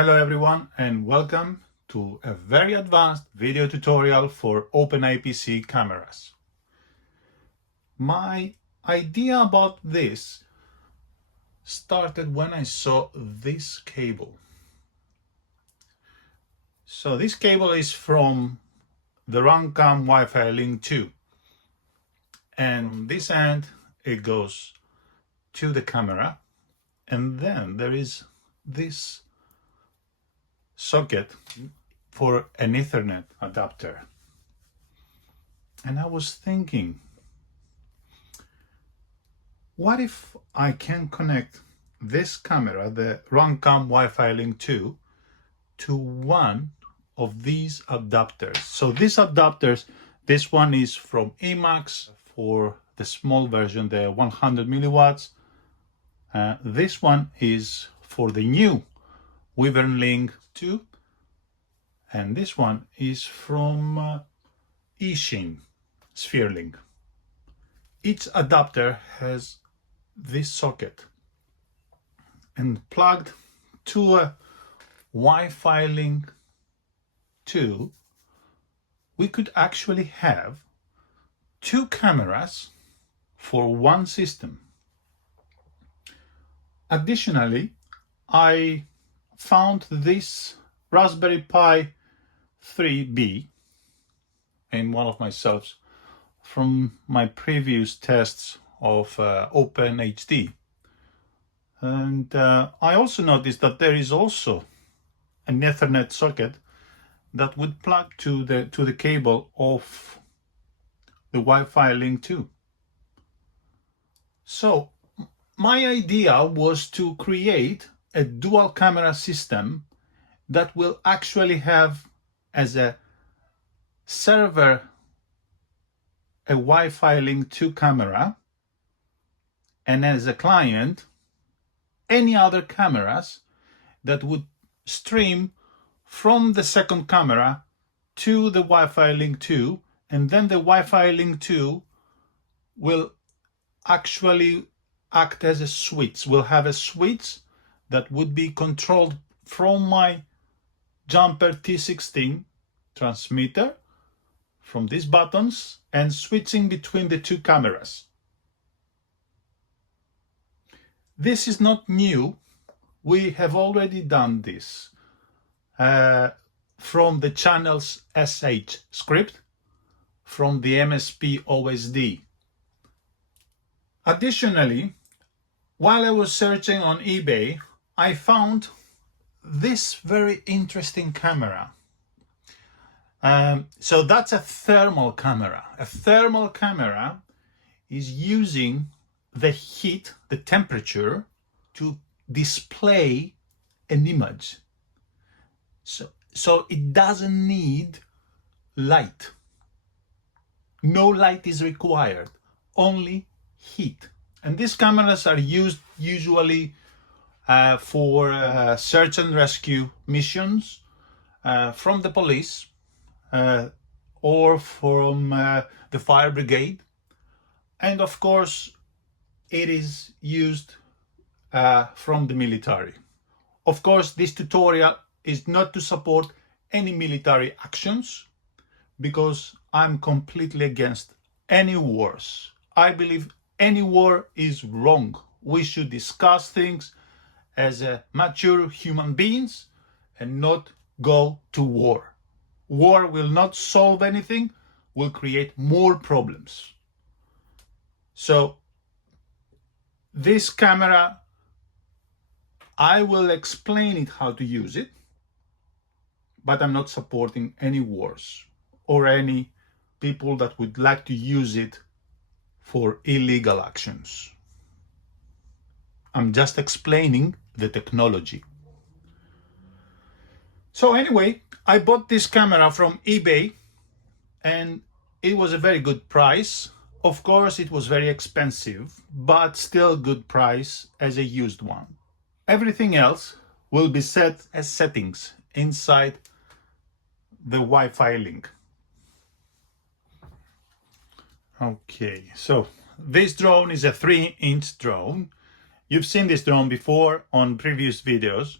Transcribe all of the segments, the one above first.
Hello everyone and welcome to a very advanced video tutorial for OpenIPC cameras. My idea about this started when I saw this cable. So this cable is from the RunCam WifiLink 2, and from this end it goes to the camera, and then there is this socket for an Ethernet adapter. And I was thinking, what if I can connect this camera, the RunCam WifiLink 2, to one of these adapters? So these adapters, this one is from Emacs for the small version, the 100 milliwatts. This one is for the new WFB-ng 2, and this one is from SphereLink. Each adapter has this socket, and plugged to a WifiLink 2, we could actually have two cameras for one system. Additionally, I found this Raspberry Pi 3B in one of my shelves from my previous tests of OpenHD. And I also noticed that there is also an Ethernet socket that would plug to the cable of the WifiLink 2. So my idea was to create a dual camera system that will actually have as a server a WifiLink 2 camera, and as a client any other cameras that would stream from the second camera to the WifiLink 2, and then the WifiLink 2 will actually act as a switch. We'll have a switch that would be controlled from my Jumper T16 transmitter, from these buttons, and switching between the two cameras. This is not new. We have already done this from the channel's SH script, from the MSP OSD. Additionally, while I was searching on eBay, I found this very interesting camera. So that's a thermal camera. A thermal camera is using the heat, the temperature, to display an image. So it doesn't need light. No light is required, only heat. And these cameras are used usually for search and rescue missions from the police or from the fire brigade. And of course, it is used from the military. Of course, this tutorial is not to support any military actions, because I'm completely against any wars. I believe any war is wrong. We should discuss things as mature human beings and not go to war. War will not solve anything, will create more problems. So this camera, I will explain it how to use it, but I'm not supporting any wars or any people that would like to use it for illegal actions. I'm just explaining the technology. So anyway, I bought this camera from eBay, and it was a very good price. Of course, it was very expensive, but still good price as a used one. Everything else will be set as settings inside the WifiLink. Okay, so this drone is a 3-inch drone. You've seen this drone before on previous videos.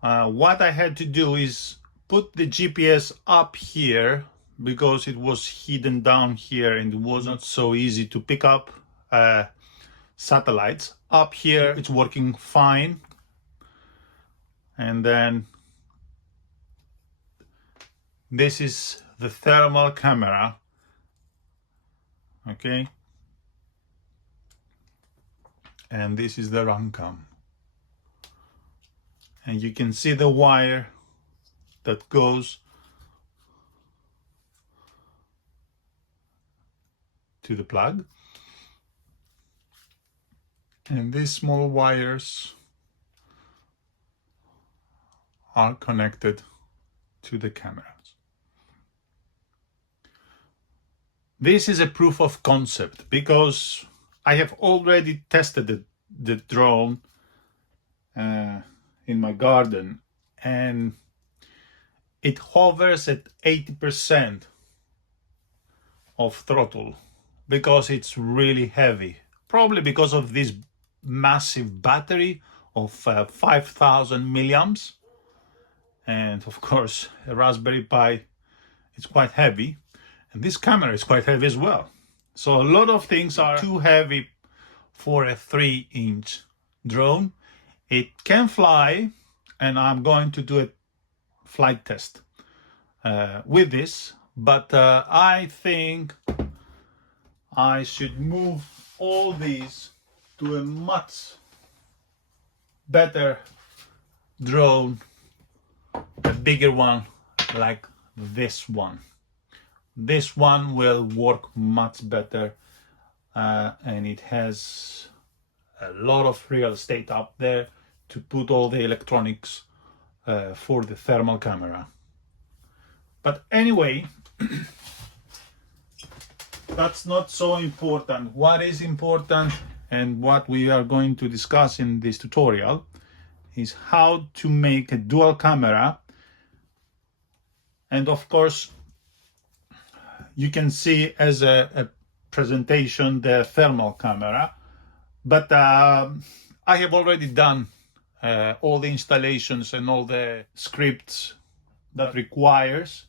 What I had to do is put the GPS up here because it was hidden down here and it was not so easy to pick up satellites. Up here it's working fine, and then this is the thermal camera, okay, and this is the RunCam, and you can see the wire that goes to the plug, and these small wires are connected to the cameras. This is a proof of concept because I have already tested the drone in my garden, and it hovers at 80% of throttle because it's really heavy, probably because of this massive battery of 5,000 milliamps, and of course a Raspberry Pi is quite heavy, and this camera is quite heavy as well. So a lot of things are too heavy for a 3-inch drone. It can fly, and I'm going to do a flight test with this, but I think I should move all these to a much better drone, a bigger one like this one. This one will work much better, and it has a lot of real estate up there to put all the electronics for the thermal camera. But anyway, that's not so important. What is important and what we are going to discuss in this tutorial is how to make a dual camera. And of course, you can see as a presentation the thermal camera, but I have already done all the installations and all the scripts that requires,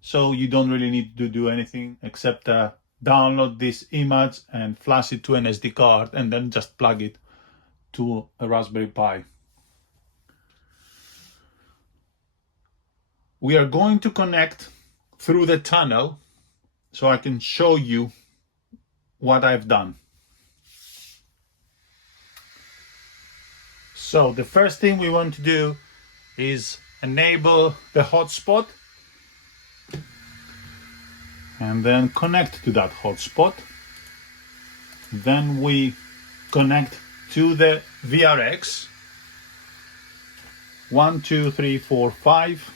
so you don't really need to do anything except download this image and flash it to an SD card and then just plug it to a Raspberry Pi. We are going to connect through the tunnel so I can show you what I've done. So the first thing we want to do is enable the hotspot and then connect to that hotspot. Then we connect to the VRX 1, 2, 3, 4, 5.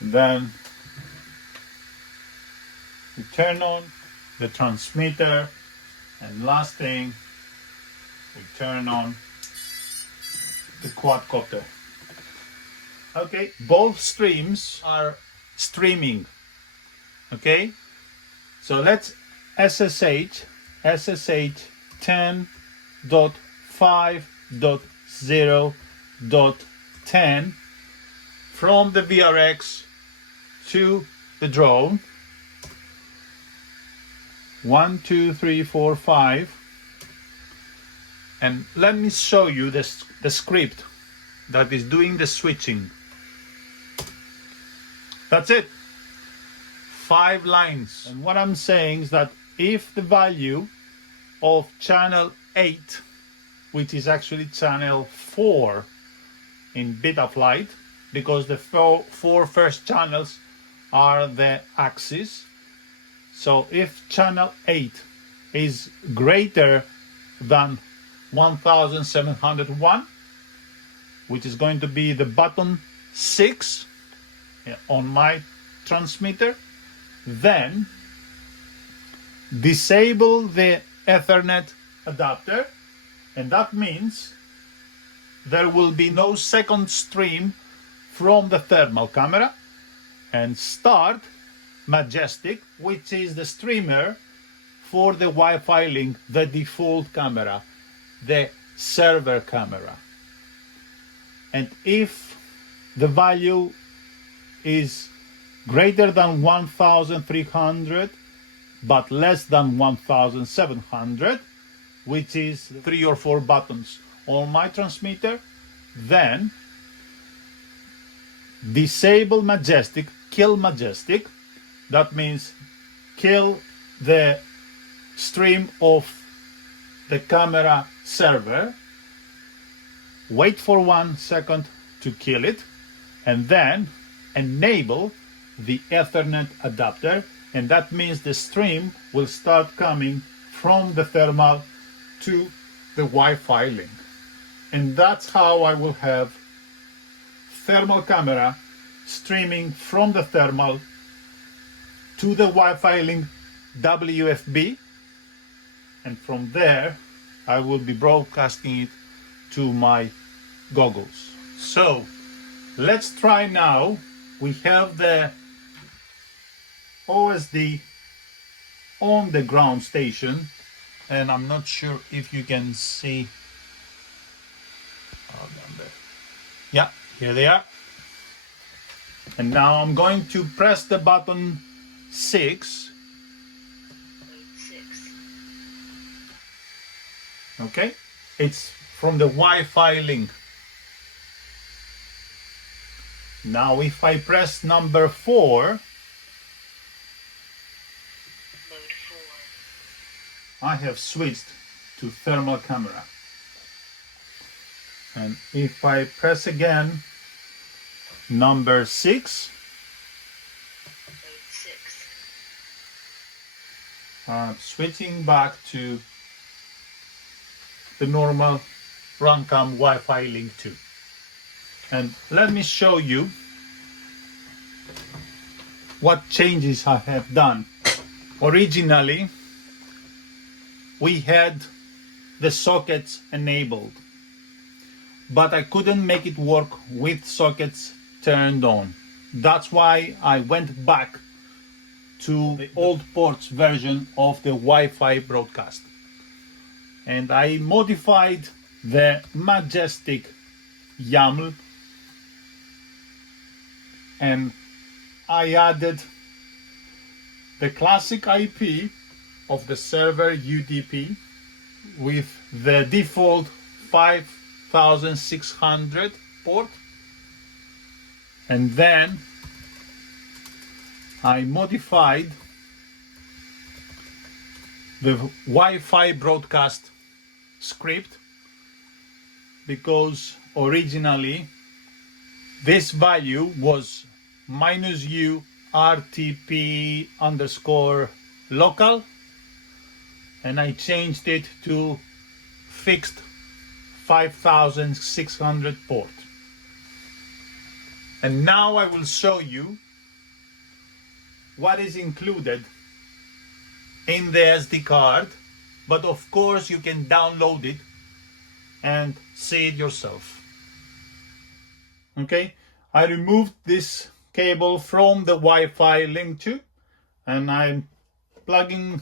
Then we turn on the transmitter, and last thing, we turn on the quadcopter. Okay, both streams are streaming. Okay, so let's SSH 10.5.0.10 from the VRX to the drone. 1, 2, 3, 4, 5. And let me show you the script that is doing the switching. That's it. 5 lines. And what I'm saying is that if the value of channel 8, which is actually channel 4 in Betaflight, because the four first channels are the axis. So if channel 8 is greater than 1701, which is going to be the button 6 on my transmitter, then disable the Ethernet adapter, and that means there will be no second stream from the thermal camera, and start Majestic, which is the streamer for the WifiLink, the default camera, the server camera. And if the value is greater than 1300 but less than 1700, which is 3 or 4 buttons on my transmitter, then disable majestic, kill majestic. That means kill the stream of the camera server, wait for 1 second to kill it, and then enable the Ethernet adapter, and that means the stream will start coming from the thermal to the Wi-Fi link. And that's how I will have thermal camera streaming from the thermal to the Wi-Fi link WFB, and from there I will be broadcasting it to my goggles. So let's try now. We have the OSD on the ground station, and I'm not sure if you can see. Oh, down there. Yeah, here they are. And now I'm going to press the button 6. Okay, it's from the Wi-Fi link. Now if I press number 4, I have switched to thermal camera. And if I press again number 6, I'm switching back to the normal RunCam WifiLink 2. And let me show you what changes I have done. Originally, we had the sockets enabled, but I couldn't make it work with sockets turned on. That's why I went back to the old ports version of the Wi-Fi broadcast. And I modified the majestic YAML, and I added the classic IP of the server UDP with the default 5600 port, and then I modified the Wi-Fi broadcast script, because originally this value was -u RTP underscore local, and I changed it to fixed 5600 port. And now I will show you what is included in the SD card, but of course you can download it and see it yourself. Okay, I removed this cable from the Wi-Fi link 2, and I'm plugging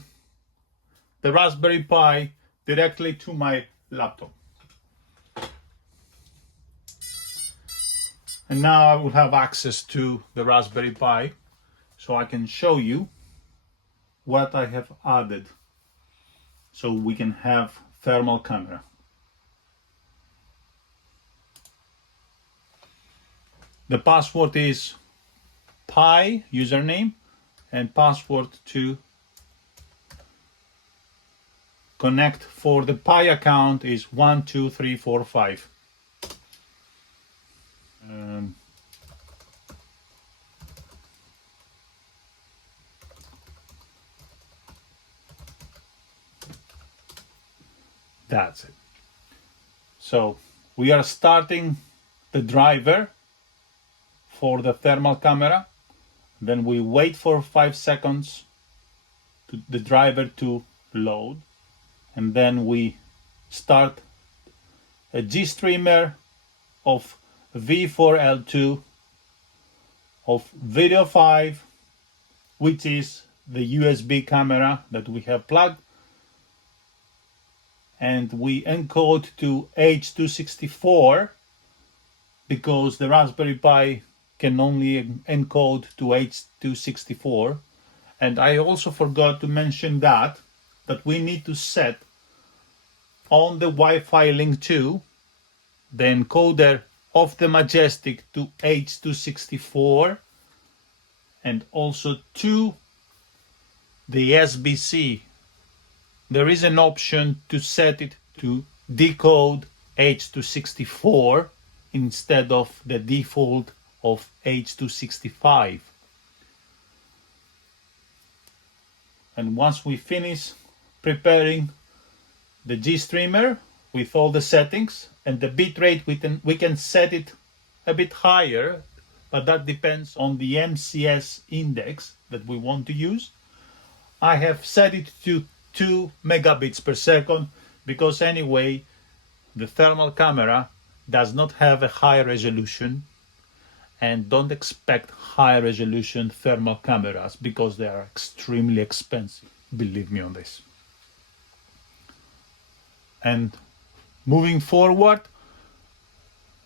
the Raspberry Pi directly to my laptop. And now I will have access to the Raspberry Pi, so I can show you what I have added, so we can have thermal camera. The password is Pi username, and password to connect for the Pi account is 12345. That's it. So we are starting the driver for the thermal camera, then we wait for 5 seconds to the driver to load, and then we start a G-streamer of V4L2 of video 5, which is the USB camera that we have plugged, and we encode to H264 because the Raspberry Pi can only encode to H.264. And I also forgot to mention that we need to set on the WiFiLink 2 the encoder of the Majestic to H.264 and also to the SBC. There is an option to set it to decode H.264 instead of the default of H.265. And once we finish preparing the GStreamer with all the settings and the bitrate, we can set it a bit higher, but that depends on the MCS index that we want to use. I have set it to 2 megabits per second because anyway the thermal camera does not have a high resolution, and don't expect high resolution thermal cameras because they are extremely expensive, believe me on this. And moving forward,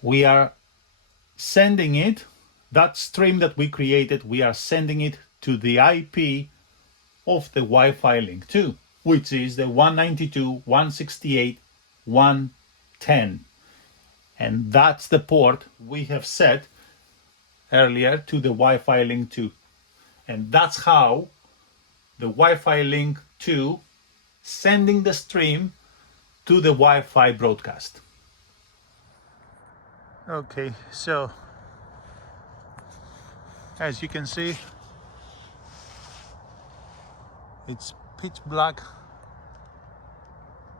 we are sending it, that stream that we created, we are sending it to the IP of the WiFiLink 2, which is the 192.168.110. And that's the port we have set earlier to the WiFiLink 2. And that's how the WiFiLink 2 sending the stream to the Wi-Fi broadcast. Okay, so as you can see, it's pitch black.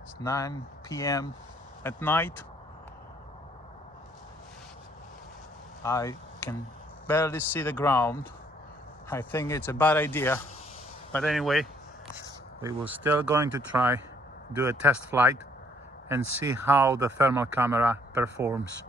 It's 9 p.m. at night. I can barely see the ground. I think it's a bad idea, but anyway, we will still going to try do a test flight and see how the thermal camera performs.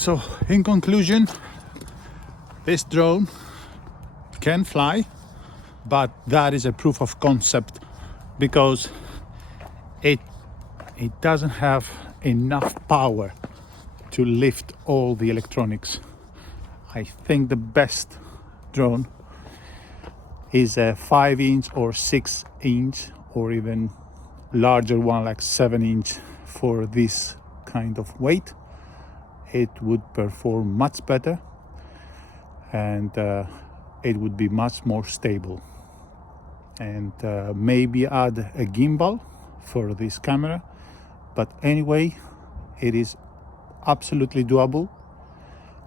So in conclusion, this drone can fly, but that is a proof of concept because it doesn't have enough power to lift all the electronics. I think the best drone is a 5-inch or 6-inch or even larger one like 7-inch for this kind of weight. It would perform much better and it would be much more stable. And maybe add a gimbal for this camera, but anyway, it is absolutely doable.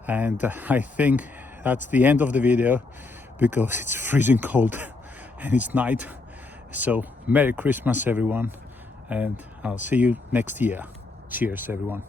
And I think that's the end of the video because it's freezing cold and it's night. So Merry Christmas everyone, and I'll see you next year. Cheers everyone.